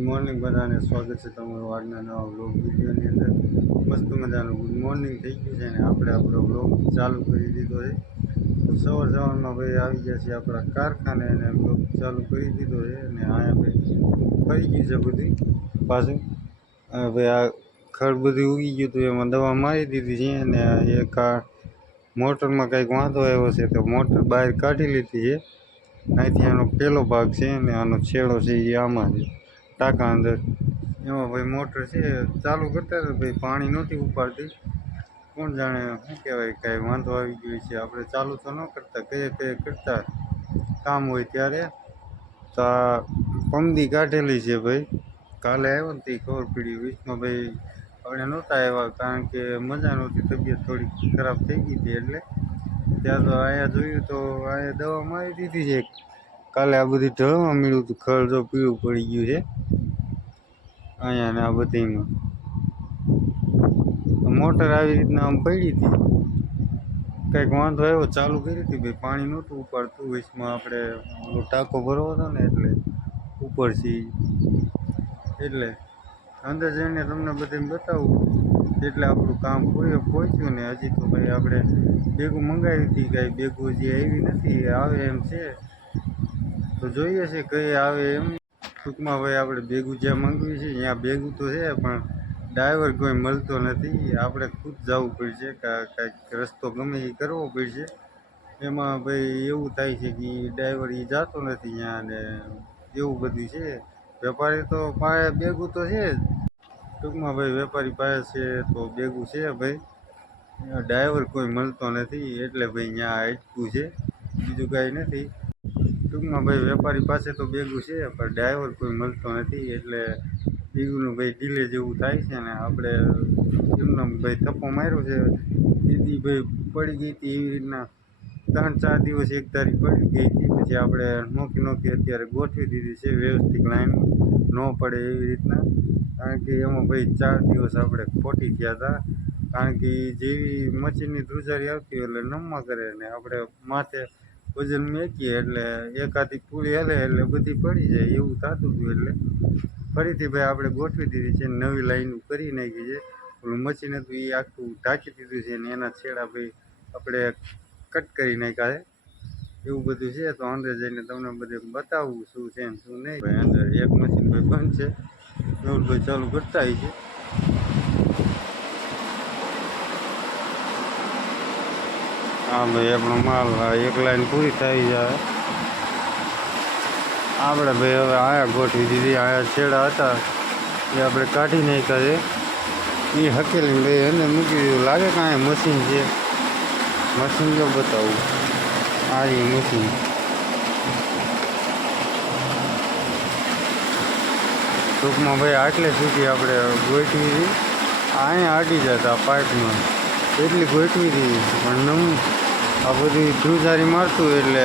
Good morning બધાને સ્વાગત છે તમારું આજના નવા વ્લોગ વિડીયોની અંદર. મસ્ત મજાનું ગુડ મોર્નિંગ થઈ ગયું છે અને આપણે આપણો વ્લોગ ચાલુ કરી દીધો છે. તો સવારમાં ભાઈ આવી ગયા છે આપણા કારખાને અને વ્લોગ ચાલુ કરી દીધો છે. અને અહીંયા ભાઈ ફરી ગયું છે બધી પાછું ભાઈ આ ખડ બધું ઉગી ગયું હતું, એમાં દવા મારી દીધી છે. અને એક આ મોટરમાં કંઈક વાંધો આવ્યો છે તો મોટર બહાર કાઢી લીધી છે. અહીંથી આનો પહેલો ભાગ છે અને આનો છેડો છે એ આમાં છે ટાંકા અંદર. એમાં ભાઈ મોટર છે ચાલુ કરતા હતા ભાઈ પાણી નહોતી ઉપાડતી. કોણ જાણે શું કહેવાય, કાંઈ વાંધો આવી ગયો છે. આપણે ચાલુ તો ન કરતા, કઈ કરતા કામ હોય ત્યારે. તો આ પમદી કાઢેલી છે ભાઈ, કાલે આવ્યો ને તે ખબર પડી. વીસમાં ભાઈ આપણે નહોતા આવ્યા કારણ કે મજા નહોતી, તબિયત થોડી ખરાબ થઈ ગઈ હતી. એટલે ત્યાં તો અહીંયા જોયું તો અહીંયા દવા મારી દીધી છે. કાલે આ બધી ઢળવા મળ્યું હતું, ખડ જો પીળું પડી ગયું છે અહીંયા ને આ બધીમાં. મોટર આવી રીતના આમ પડી હતી, કંઈક વાંધો આવ્યો, ચાલુ કરી હતી ભાઈ, પાણી નહોતું ઉપાડતું. વીસમાં આપણે ટાંકો ભરવો હતો ને એટલે ઉપરથી, એટલે અંદર જઈને તમને બધાને બતાવું એટલે આપણું કામ પહોંચ્યું ને. હજી તો ભાઈ આપણે ભેગું મંગાવી હતી, કાંઈ ભેગું હજી આવી નથી, આવે એમ છે તો જોઈએ છે કઈ આવે એમ. ટૂંકમાં ભાઈ આપણે ભેગું જ્યાં મંગાવ્યું છે ત્યાં ભેગું તો છે પણ ડ્રાઈવર કોઈ મળતો નથી. આપણે ખુદ જવું પડશે, કાંઈક રસ્તો ગમે એ કરવો પડશે. એમાં ભાઈ એવું થાય છે કે ડ્રાઈવર એ જતો નથી ત્યાં ને એવું બધું છે. વેપારી તો પાસે ભેગું તો છે જ, ટૂંકમાં ભાઈ વેપારી પાસે છે તો ભેગું છે ભાઈ, ડ્રાઈવર કોઈ મળતો નથી એટલે ભાઈ ત્યાં અટકું છે, બીજું કાંઈ નથી. ટૂંકમાં ભાઈ વેપારી પાસે તો ભેગું છે પણ ડ્રાઈવર કોઈ મળતો નથી એટલે બીજુંનું ભાઈ ડીલે જેવું થાય છે. ને આપણે એમનો ભાઈ થપ્પો માર્યો છે. દીદી ભાઈ પડી ગઈ હતી એવી રીતના 3-4 દિવસ એક તારીખ પડી ગઈ હતી. પછી આપણે નોખી અત્યારે ગોઠવી દીધી છે વ્યવસ્થિત, લાઈન ન પડે એવી રીતના. કારણ કે એમાં ભાઈ 4 દિવસ આપણે ખોટી થયા હતા. કારણ કે જેવી મશીનની ધ્રુજારી આવતી હોય એટલે નમવા કરે ને આપણે માથે વજન મેકીએ એટલે એકાદી પૂરી હાલે એટલે બધી પડી જાય એવું થતું હતું. એટલે ફરીથી ભાઈ આપણે ગોઠવી દીધી છે, નવી લાઈન કરી નાખી છે. ઓલું મશીન હતું એ આખું ઢાંકી દીધું છે ને એના છેડા ભાઈ આપણે કટ કરી નાખ્યા છે. એવું બધું છે તો અંદર જઈને તમને બધે બતાવવું શું છે ને શું નહીં. ભાઈ અંદર એક મશીન ભાઈ બંધ છે, ભાઈ ચાલુ કરતા હોય છે. હા ભાઈ આપણો માલ એક લાઈન પૂરી થઈ જાય. આપણે ભાઈ હવે આયા ગોઠવી દીધી, આયા છેડા હતા એ આપણે કાઢી નાખ્યા છે. એ હકેલી ભાઈ એને મૂકી દીધું. લાગે કે અહીંયા મશીન છે, મશીન જો બતાવું, આ એ મશીન. ટૂંકમાં ભાઈ આટલે સુધી આપણે ગોઠવી હતી, અહીંયા આડી જતા પાઇપમાં એટલી ગોઠવી હતી પણ આ બધી ધ્રુજારી મારતું એટલે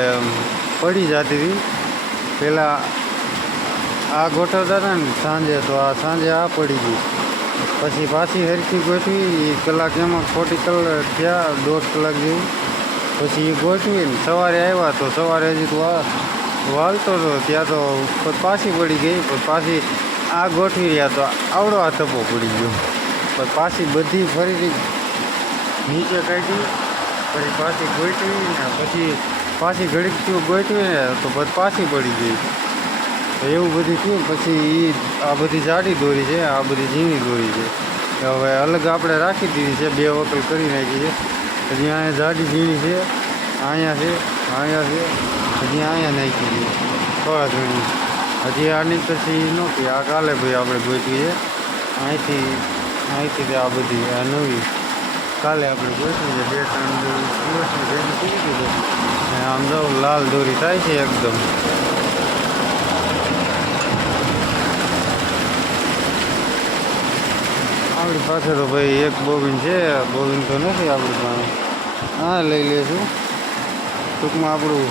પડી જતી હતી. પહેલાં આ ગોઠવતા હતા ને સાંજે, તો આ સાંજે આ પડી ગઈ. પછી પાછી હરખી ગોઠવી, કલાક એમાં ખોટી કલાક થયા, 1.5 કલાક જેવું. પછી એ ગોઠવીને સવારે આવ્યા તો સવારે હજી તો વાલતો હતો ત્યાં તો પાછી પડી ગઈ. પણ પાછી આ ગોઠવી રહ્યા તો આવડો આ થપ્પો પડી ગયો. પણ પાછી બધી ફરીથી નીચે કાઢી, પછી પાછી ગોઠવી ને પછી પાછી ઘડીક થયું ગોઠવીને તો પછી પાછી પડી ગઈ. તો એવું બધું થયું. પછી આ બધી જાડી દોરી છે, આ બધી ઝીણી દોરી છે. હવે અલગ આપણે રાખી દીધી છે, 2 વકલ કરી નાખી છે. હજી અહીંયા જાડી ઝીણી છે, અહીંયા છે, અહીંયા છે, હજી અહીંયા નાખી છે થોડા ઘણી. હજી આની પછી નહોતી, આ કાલે ભાઈ આપણે ગોઠવી છે. અહીંથી આ બધી આ નવી કાલે આપણે ગોઠવી છે. 2-3 દિવસની ભેગી થઈ ગઈ છે. આમ જાવ લાલ દોરી થાય છે એકદમ. આપણી પાસે તો ભાઈ એક બોબિન છે, બોબિન તો નથી આપણી પાસે. હા લઈ લેશું. ટૂંકમાં આપણું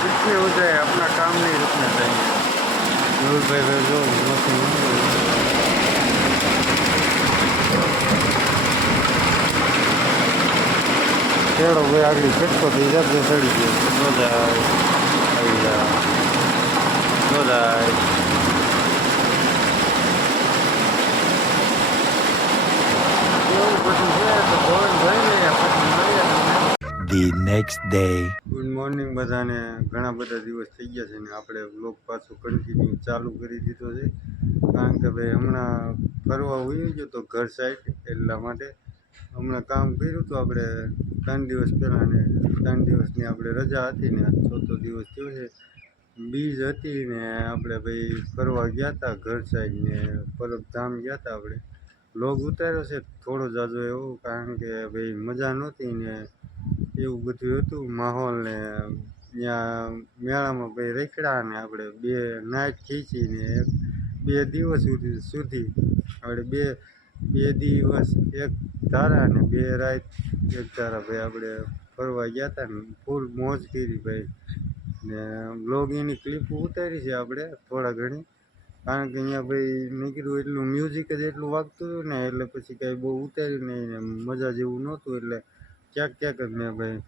कितने हो जाए अपना काम नहीं रुकना चाहिए. ભાઈ જો મશીન છેડો ભાઈ આગળ ફેટકો થઈ જતો સડી ગયો. ન જાય આવી જાય, ન જાય. next day. ગુડ મોર્નિંગ બધાને. ઘણા બધા દિવસ થઈ ગયા છે ને આપણે વ્લોગ પાછો કન્ટિન્યુ ચાલુ કરી દીધો છે, કારણ કે ભાઈ હમણાં ફરવા હોઈ ગયો તો ઘર સાઈડ, એટલા માટે હમણાં કામ કર્યું હતું આપણે 3 દિવસ પહેલાં ને 3 દિવસની આપણે રજા હતી ને ચોથો દિવસ થયો છે, બીજ હતી ને આપણે ભાઈ ફરવા ગયા હતા ઘર સાઈડ ને પરબધામ ગયા હતા. આપણે વ્લોગ ઉતાર્યો છે થોડો જાજો એવો, કારણ કે ભાઈ મજા નહોતી ને એવું બધું હતું માહોલ ને ત્યાં મેળામાં ભાઈ રખડા ને આપણે 2 નાઈટ ખીચીને 2 દિવસ સુધી આપણે બે દિવસ એક ધારા ને 2 રાત એક ધારા ભાઈ આપણે ફરવા ગયા હતા ને ફૂલ મોજ કરી ભાઈ. ને બ્લોગ એની ક્લિપ ઉતારી છે આપણે થોડા ઘણી, કારણ કે અહીંયા ભાઈ મેં કીધું એટલું મ્યુઝિક જ એટલું વાગતું હતું ને એટલે પછી કાંઈ બહુ ઉતાર્યું નહીં ને મજા જેવું નહોતું, એટલે ક્યાંક ક્યાંક જ મેં ભાઈ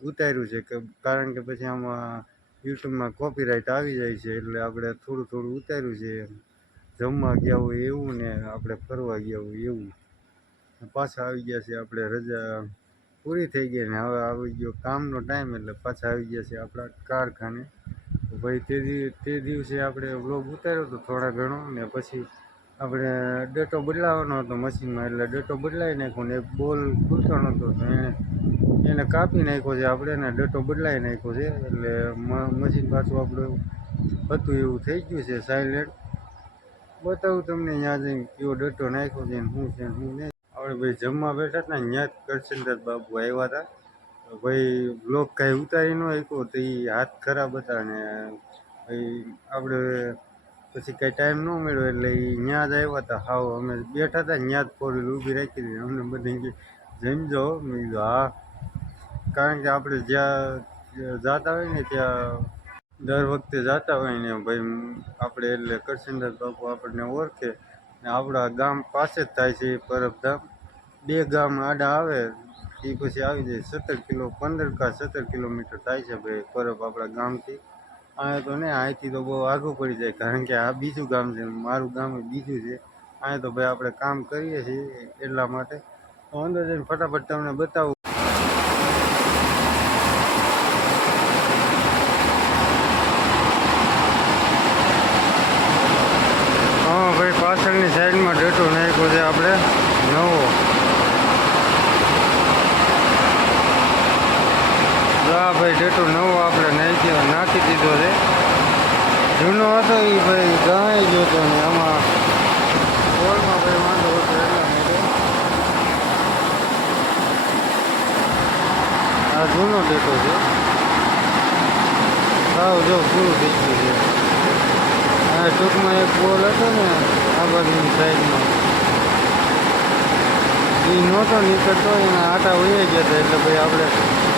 ઉતાર્યું છે કે કારણ કે પછી આમાં યુટ્યુબમાં કોપીરાઇટ આવી જાય છે, એટલે આપણે થોડું થોડું ઉતાર્યું છે. જમવા ગયા હોય એવું ને આપણે ફરવા ગયા હોય એવું. પાછા આવી ગયા છે આપણે, રજા પૂરી થઈ ગઈ ને હવે આવી ગયો કામનો ટાઈમ, એટલે પાછા આવી ગયા છે આપણા કારખાને. ભાઈ તે દિવસે આપણે વ્લોગ ઉતાર્યો હતો થોડા ઘણો, ને પછી આપણે ડેટો બદલાવાનો હતો મશીનમાં, એટલે ડેટો બદલાવી નાખ્યો ને એક બોલ ખુલતો નહોતો તો એને કાપી નાખ્યો છે આપણે, ને ડેટો બદલાવી નાખ્યો છે, એટલે મશીન પાછું આપણું હતું એવું થઈ ગયું છે સાયલેન્ટ. બતાવું તમને ત્યાં જઈને કેવો ડેટો નાખ્યો છે ને શું છે ને શું નહીં. આપણે ભાઈ જમવા બેઠા હતા ને ત્યાં જ કરશનદાસ બાબુ આવ્યા હતા. ભાઈ બ્લોગ કાંઈ ઉતારી ન શક્યો તો એ હાથ ખરાબ હતા ને ભાઈ આપણે પછી કાંઈ ટાઈમ ન મળ્યો, એટલે એ ત્યાં જ આવ્યા હતા. હાવ અમે બેઠા હતા ત્યાં જ 4 વ્હીલ ઊભી રાખી દીધી, અમને બધી જમજો. મેં કીધું હા, કારણ કે આપણે જ્યાં જતા હોય ને ત્યાં દર વખતે જતા હોય ને ભાઈ આપણે, એટલે કરશનદાસ બાપુ આપણને ઓળખે ને આપણા ગામ પાસે જ થાય છે પરબધામ. 2 ગામ આડા આવે એ પછી આવી જાય 15 કા 17 કિલોમીટર થાય છે ભાઈ પરબ આપણા ગામથી. અહીંયા તો નહીં, અહીંથી તો બહુ આઘું પડી જાય, કારણ કે આ બીજું ગામ છે, મારું ગામ બીજું છે. અહીંયા તો ભાઈ આપણે કામ કરીએ છીએ એટલા માટે. તો અંદર જઈને ફટાફટ તમને બતાવું. હા ભાઈ, પાછળની સાઈડમાં ડેટો નાખ્યો છે આપણે નવો. હા ભાઈ, ડેટો નવો આપણે નાખી દીધો છે. જૂનો હતો એ ભાઈ ગાય ગયો હતો ને આમાં બોલમાં ભાઈ વાંધો હતો એટલા માટે. આ જૂનો ડેટો છે. સાવ જો પૂરું થઈ ગયું છે. આ ટૂંકમાં એક બોલ હતો ને આ બાજુની સાઈડમાં, એ નહોતો નીકળતો, એના આટા વહી ગયા હતા, એટલે ભાઈ આપણે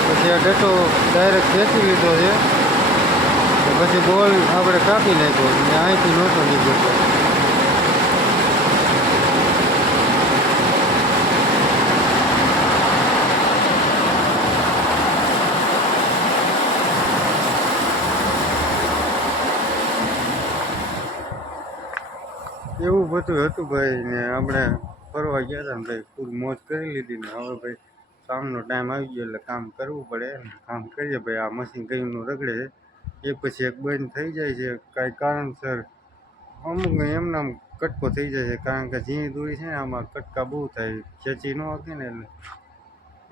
પછી આ ડેટો ડાયરેક્ટ ખેંચી લીધો છે. પછી બોલ આપણે કાપી નાખ્યો ને અહીંથી નહોતો નીકળતો. એવું બધું હતું ભાઈ. ને આપણે ફરવા ગયા હતા ને ભાઈ ફૂલ મોજ કરી લીધી ને હવે ભાઈ કામનો ટાઈમ આવી ગયો એટલે કામ કરવું પડે. કામ કરીએ ભાઈ. આ મશીન કઈનું રગડે છે એ પછી એક બંધ થઈ જાય છે કાંઈ કારણસર, અમુક એમનામ કટકો થઈ જાય છે, કારણ કે ઝીણી દોરી છે ને આમાં કટકા બહુ થાય, ખેંચી ન શકે ને, એટલે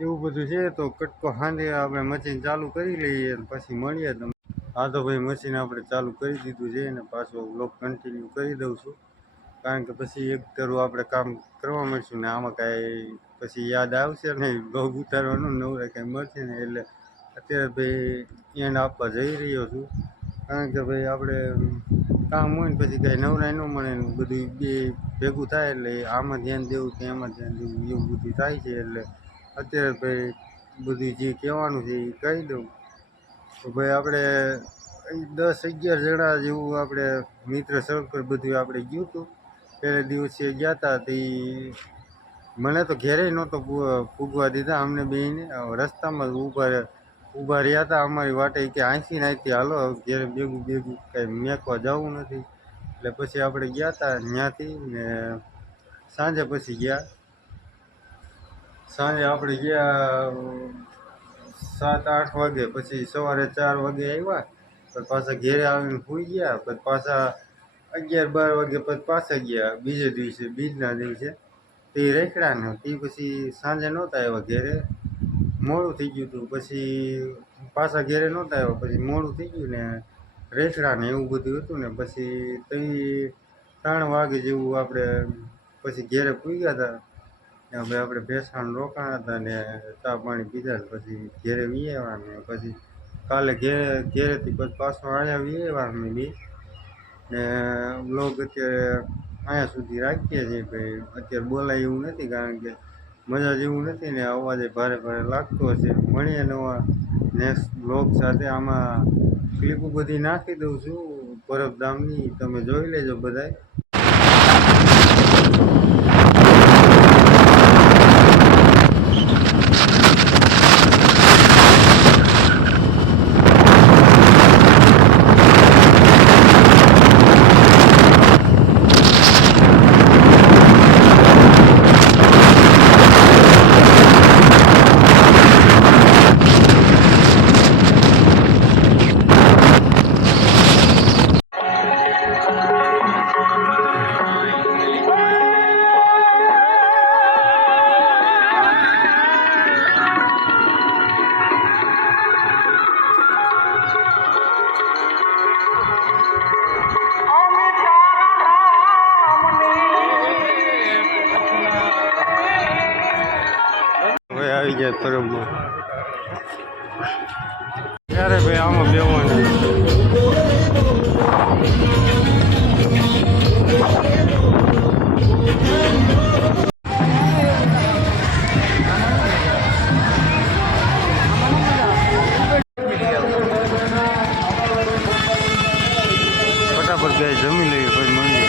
એવું બધું છે. તો કટકો સાંજે આપણે મશીન ચાલુ કરી લઈએ પછી મળીએ તમને. હા તો ભાઈ મશીન આપણે ચાલુ કરી દીધું છે ને પાછો વ્લોગ કન્ટિન્યુ કરી દઉં છું, કારણ કે પછી એક તરું આપણે કામ કરવા મળશું ને આમાં કાંઈ પછી યાદ આવશે નહીં, બ્લોગ ઉતારવાનું નવરા કાંઈ મળશે ને, એટલે અત્યારે ભાઈ એન્ડ આપવા જઈ રહ્યો છું. કારણ કે ભાઈ આપણે કામ હોય ને પછી કાંઈ નવરાય ન મળે ને બધું ભેગું થાય, એટલે આમાં ધ્યાન દેવું કે એમાં ધ્યાન દેવું એવું બધું થાય છે. એટલે અત્યારે ભાઈ બધું જે કહેવાનું છે એ કહી દઉં. તો ભાઈ આપણે 10-11 જણા જેવું આપણે મિત્ર સર્કલ બધું આપણે ગયું હતું. પહેલે દિવસે ગયા હતા તે મને તો ઘેરે નહોતો પૂગવા દીધા અમને બેને. રસ્તામાં ઊભા રહ્યા હતા અમારી વાટે કે અહીંથી નાખી હાલો ઘેરે ભેગું કાંઈ મેકવા જવું નથી. એટલે પછી આપણે ગયા હતા ત્યાંથી ને સાંજે પછી ગયા. સાંજે આપણે ગયા 7-8 વાગે, પછી સવારે 4 વાગે આવ્યા, પછી પાછા ઘેરે આવીને સૂઈ ગયા, પછી પાછા 11-12 વાગે પછી પાછા ગયા બીજે દિવસે, બીજના દિવસે તે રેખડા ને તે પછી સાંજે નહોતા આવ્યા ઘેરે, મોડું થઈ ગયું હતું. પછી પાછા ઘેરે નહોતા આવ્યા, પછી મોડું થઈ ગયું ને રેખડા ને એવું બધું હતું ને પછી તઈ 3 વાગે જેવું આપણે પછી ઘેરે પૂગ્યા હતા. હવે આપણે ભેંસાણ રોકાણા હતા ને ચા પાણી પીધા, પછી ઘેરે વી આવ્યા ને પછી કાલે ઘેરેથી પછી પાછો અહીંયા વી આવ્યા અમે બી ને બ્લોગ અત્યારે અહીંયા સુધી રાખીએ છીએ. ભાઈ અત્યારે બોલાય એવું નથી, કારણ કે મજા જેવું નથી ને અવાજ ભારે ભારે લાગતો હશે. મળીએ નવા નેક્સ્ટ બ્લોગ સાથે. આમાં ક્લિપો બધી નાખી દઉં છું પરબધામની, તમે જોઈ લેજો બધાય. હવે આવી જાય પરબમાં ક્યારે ભાઈ આમાં બેવાનું. ફટાફટ ગાય જમી લઈએ પછી મળીએ.